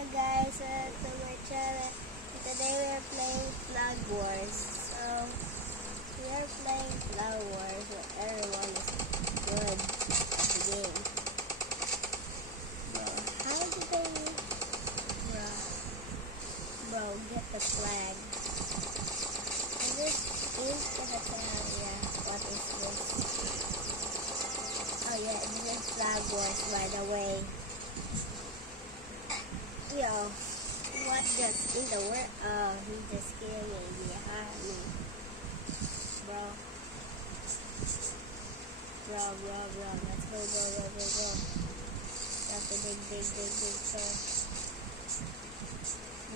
Hello guys, to my channel. Today we are playing Flag Wars. So we are playing Flag Wars where everyone is good at the game. Bro, how did they bro get the flag? Is this into the town? Yeah, what is this? Oh yeah, this is Flag Wars by the way. Yo, what just in the world? Oh, he just killed me behind me. Bro. Let's go. That's a big turn.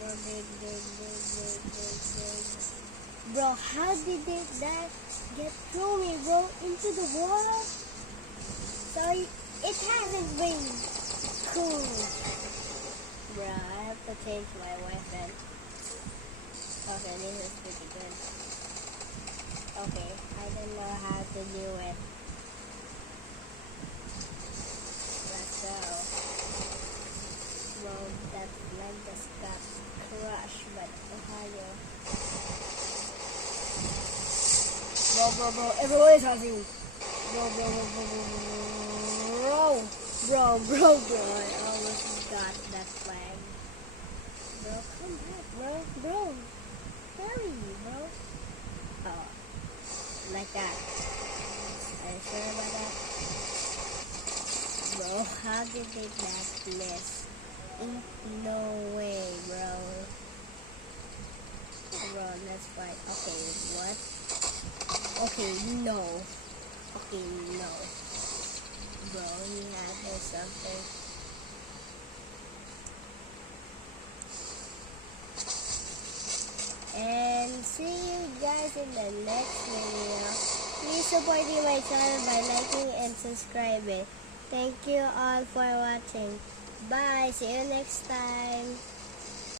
More big. Bro, how did that get through me, bro? Into the water? So it hasn't been cool. Bruh, I have to change my weapon. Okay, this is pretty good. Okay, I don't know how to do it. Let's go. Well, that flag just got crushed by Ohio. Bro, everyone is housing. Bro, I almost got that flag. Bro, come back, bro. Hurry, bro. Oh, like that. Are you sure about that? Bro, how did they that miss? Ain't no way, bro. Bro, let's fight. Okay, what? Okay, no. Bro, you had this something. And see you guys in the next video. Please support my channel by liking and subscribing. Thank you all for watching. Bye. See you next time.